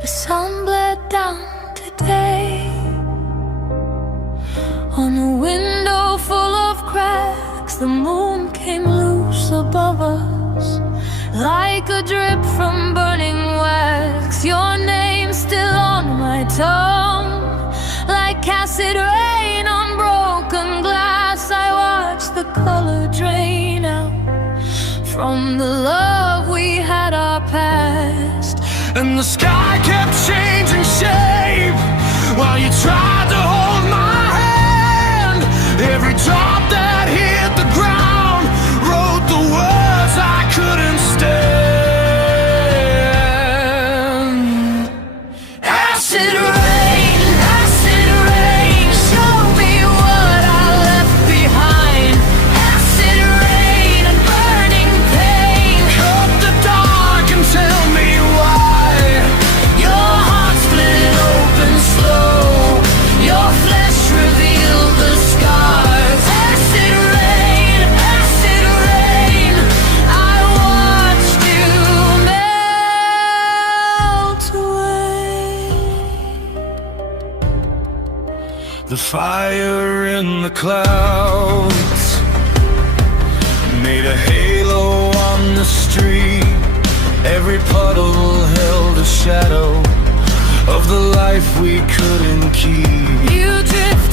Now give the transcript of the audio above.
The sun bled down today on a window full of cracks. The moon came loose above us like a drip from burning wax. Your name's still on my tongue, like acid rain on broken glass. I watch the color drain out from the love we had our past. And the sky kept changing shape while you tried to hold my hand. Every drop that hit the ground wrote the words I couldn't stand. Acid rain, show me what I left behind. Acid rain and burning pain, cut the dark and tell me why. Your heart split open slow, your flesh revealed the scars. Acid rain, I watched you melt away. The fire in the clouds made a halo on the street. Every puddle held a shadow of the life we couldn't keep. You drift